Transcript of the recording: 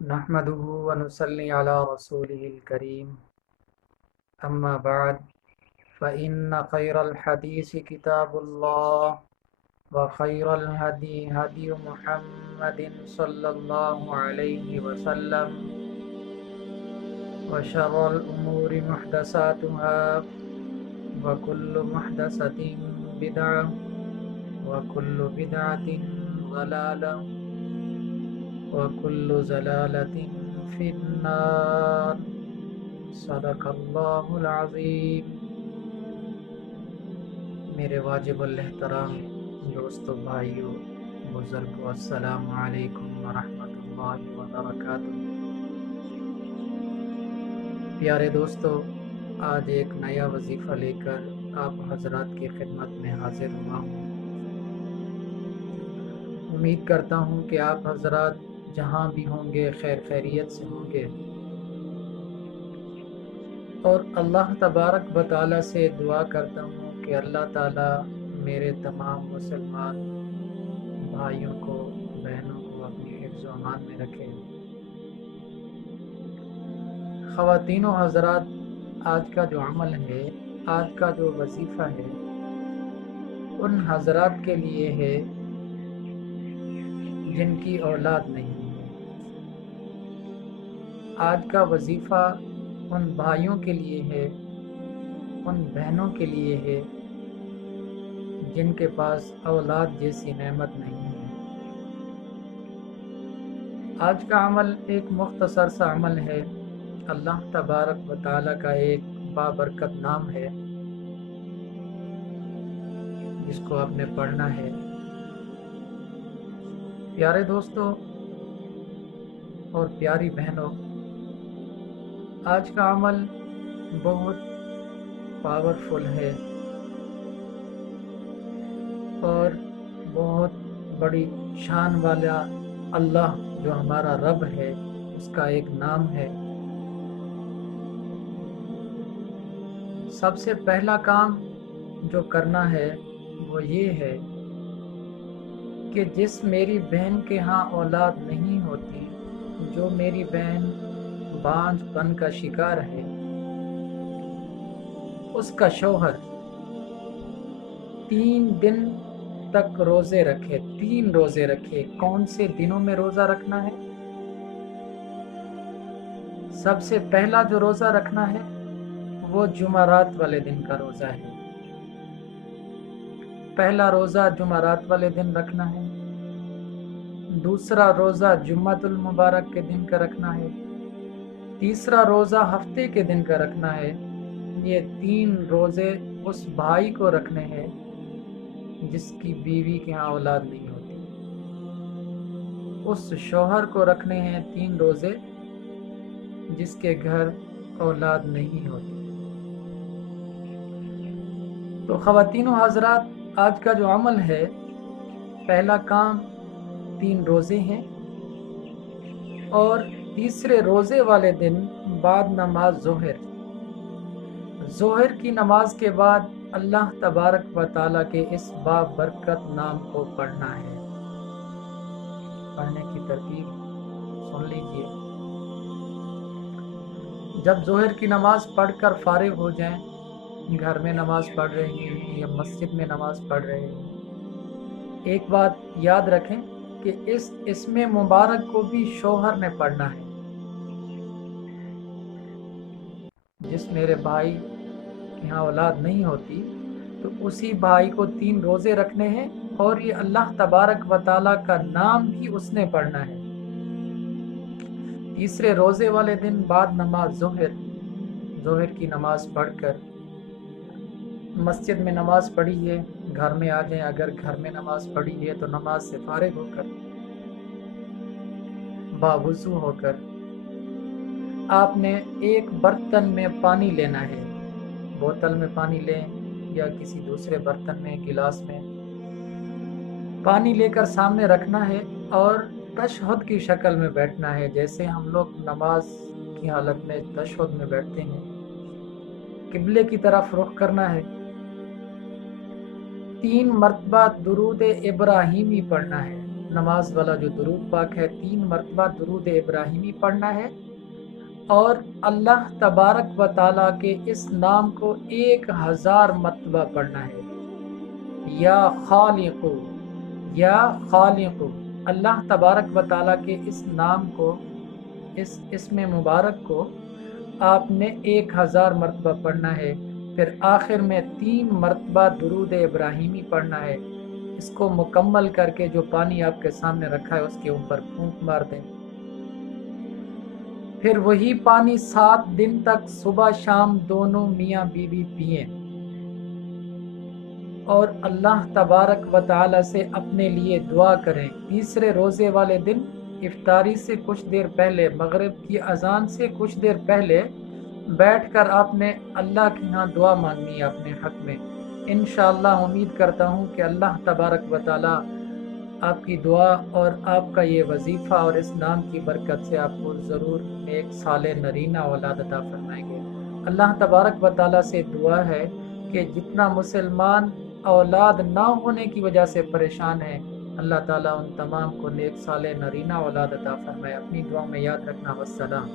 نحمده ونصلي على رسوله الكريم أما بعد فإن خير الحديث كتاب الله وخير الهدي هدي محمد صلى الله عليه وسلم وشر الأمور محدثاتها وكل محدثة بدعة وكل بدعة ضلالة وكل ضلالة في النار صدق اللہ العظیم۔ میرے واجب الاحترام دوستو، بھائیو، بزرگو، السلام علیکم ورحمۃ اللہ وبرکاتہ۔ پیارے دوستو، آج ایک نیا وظیفہ لے کر آپ حضرات کی خدمت میں حاضر ہوا ہوں۔ امید کرتا ہوں کہ آپ حضرات جہاں بھی ہوں گے خیر خیریت سے ہوں گے، اور اللہ تبارک و تعالیٰ سے دعا کرتا ہوں کہ اللہ تعالیٰ میرے تمام مسلمان بھائیوں کو، بہنوں کو اپنی حفظ و امان میں رکھے۔ خواتین و حضرات، آج کا جو عمل ہے، آج کا جو وظیفہ ہے، ان حضرات کے لیے ہے جن کی اولاد نہیں ہے۔ آج کا وظیفہ ان بھائیوں کے لیے ہے، ان بہنوں کے لیے ہے جن کے پاس اولاد جیسی نعمت نہیں ہے۔ آج کا عمل ایک مختصر سا عمل ہے، اللہ تبارک و تعالیٰ کا ایک بابرکت نام ہے جس کو آپ نے پڑھنا ہے۔ پیارے دوستو اور پیاری بہنوں، آج کا عمل بہت پاورفل ہے اور بہت بڑی شان والا اللہ جو ہمارا رب ہے اس کا ایک نام ہے۔ سب سے پہلا کام جو کرنا ہے وہ یہ ہے کہ جس میری بہن کے ہاں اولاد نہیں ہوتی، جو میری بہن بانجھ پن کا شکار ہے، اس کا شوہر 3 دن تک روزے رکھے، 3 روزے رکھے۔ کون سے دنوں میں روزہ رکھنا ہے؟ سب سے پہلا جو روزہ رکھنا ہے وہ جمعرات والے دن کا روزہ ہے۔ پہلا روزہ جمعرات والے دن رکھنا ہے، دوسرا روزہ جمعۃ المبارک کے دن کا رکھنا ہے، تیسرا روزہ ہفتے کے دن کا رکھنا ہے۔ یہ 3 روزے اس بھائی کو رکھنے ہیں جس کی بیوی کے ہاں اولاد نہیں ہوتی، اس شوہر کو رکھنے ہیں 3 روزے جس کے گھر اولاد نہیں ہوتی۔ تو خواتین و حضرات، آج کا جو عمل ہے، پہلا کام 3 روزے ہیں، اور تیسرے روزے والے دن بعد نماز ظہر کی نماز کے بعد اللہ تبارک و تعالیٰ کے اس بابرکت نام کو پڑھنا ہے۔ پڑھنے کی ترتیب سن لیجئے۔ جب ظہر کی نماز پڑھ کر فارغ ہو جائیں، گھر میں نماز پڑھ رہے ہیں یا مسجد میں نماز پڑھ رہے ہیں، ایک بات یاد رکھیں کہ اس اسم مبارک کو بھی شوہر نے پڑھنا ہے۔ جس میرے بھائی کے یہاں اولاد نہیں ہوتی، تو اسی بھائی کو 3 روزے رکھنے ہیں، اور یہ اللہ تبارک و تعالیٰ کا نام بھی اس نے پڑھنا ہے۔ تیسرے روزے والے دن بعد نماز ظہر کی نماز پڑھ کر، مسجد میں نماز پڑھی ہے گھر میں آ جائیں، اگر گھر میں نماز پڑھی ہے تو نماز سے فارغ ہو کر، باوضو ہو کر، آپ نے ایک برتن میں پانی لینا ہے۔ بوتل میں پانی لیں یا کسی دوسرے برتن میں، گلاس میں پانی لے کر سامنے رکھنا ہے، اور تشہد کی شکل میں بیٹھنا ہے، جیسے ہم لوگ نماز کی حالت میں تشہد میں بیٹھتے ہیں۔ قبلے کی طرف رخ کرنا ہے، 3 مرتبہ درود ابراہیمی پڑھنا ہے۔ نماز والا جو درود پاک ہے 3 مرتبہ درود ابراہیمی پڑھنا ہے، اور اللہ تبارک و تعالیٰ کے اس نام کو 1000 مرتبہ پڑھنا ہے۔ یا خالق، یا خالق، اللہ تبارک و تعالیٰ کے اس نام کو، اس اسم مبارک کو آپ نے 1000 مرتبہ پڑھنا ہے۔ پھر آخر میں 3 مرتبہ درود ابراہیمی پڑھنا ہے۔ اس کو مکمل کر کے جو پانی آپ کے سامنے رکھا ہے اس کے اوپر پھونک مار دیں۔ پھر وہی پانی 7 دن تک صبح شام دونوں میاں بیوی پئیں، اور اللہ تبارک و تعالی سے اپنے لیے دعا کریں۔ تیسرے روزے والے دن افطاری سے کچھ دیر پہلے، مغرب کی اذان سے کچھ دیر پہلے بیٹھ کر آپ نے اللہ کے ہاں دعا مانگنی ہے اپنے حق میں۔ انشاءاللہ امید کرتا ہوں کہ اللہ تبارک و تعالی آپ کی دعا اور آپ کا یہ وظیفہ اور اس نام کی برکت سے آپ کو ضرور ایک صالح نرینہ اولاد عطا فرمائیں گے۔ اللہ تبارک و تعالی سے دعا ہے کہ جتنا مسلمان اولاد نہ ہونے کی وجہ سے پریشان ہیں، اللہ تعالیٰ ان تمام کو نیک صالح نرینہ اولاد عطا فرمائے۔ اپنی دعا میں یاد رکھنا۔ والسلام۔